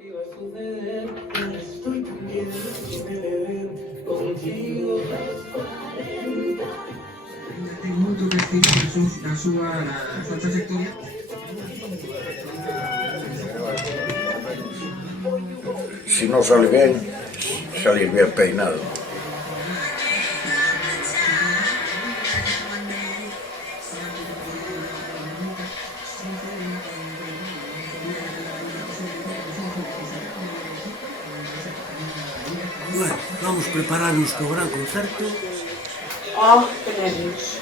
Iba a suceder, estoy tan bien contigo los 40. Ten moito que explicar a súa trayectoria. Si no sale bien, salir bien peinado. Bueno, vamos a prepararnos para o gran concerto. Oh, qué nervios.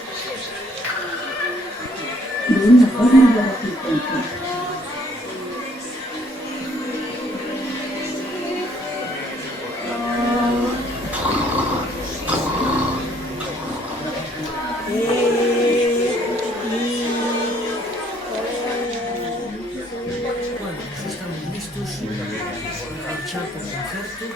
Bueno, pues estamos listos para marchar para o concerto.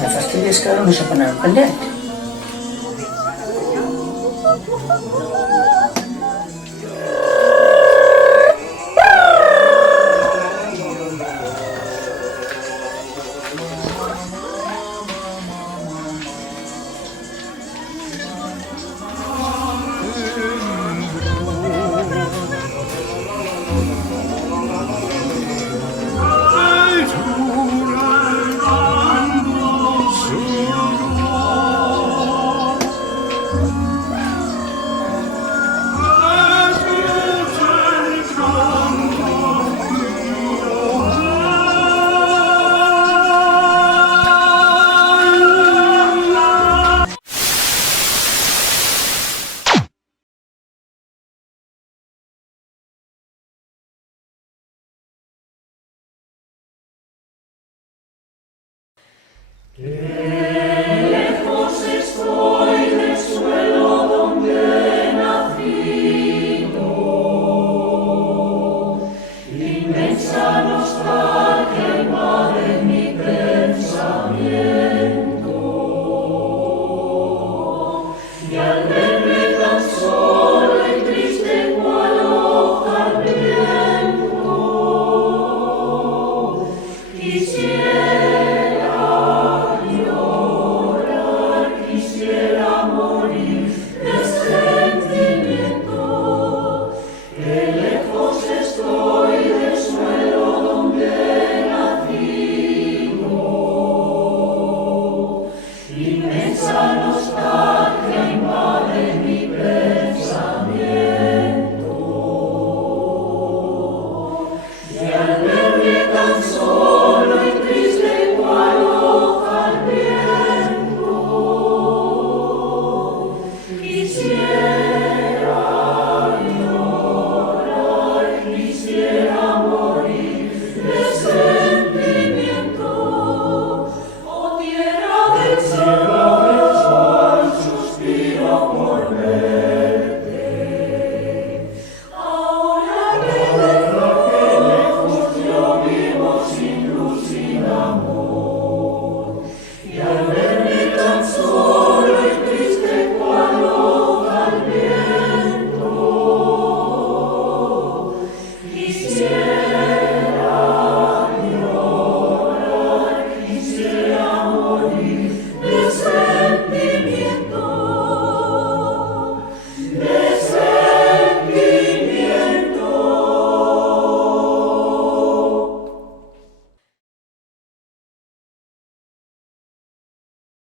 La fastidio es que ahora vamos a poner un pendiente. Y al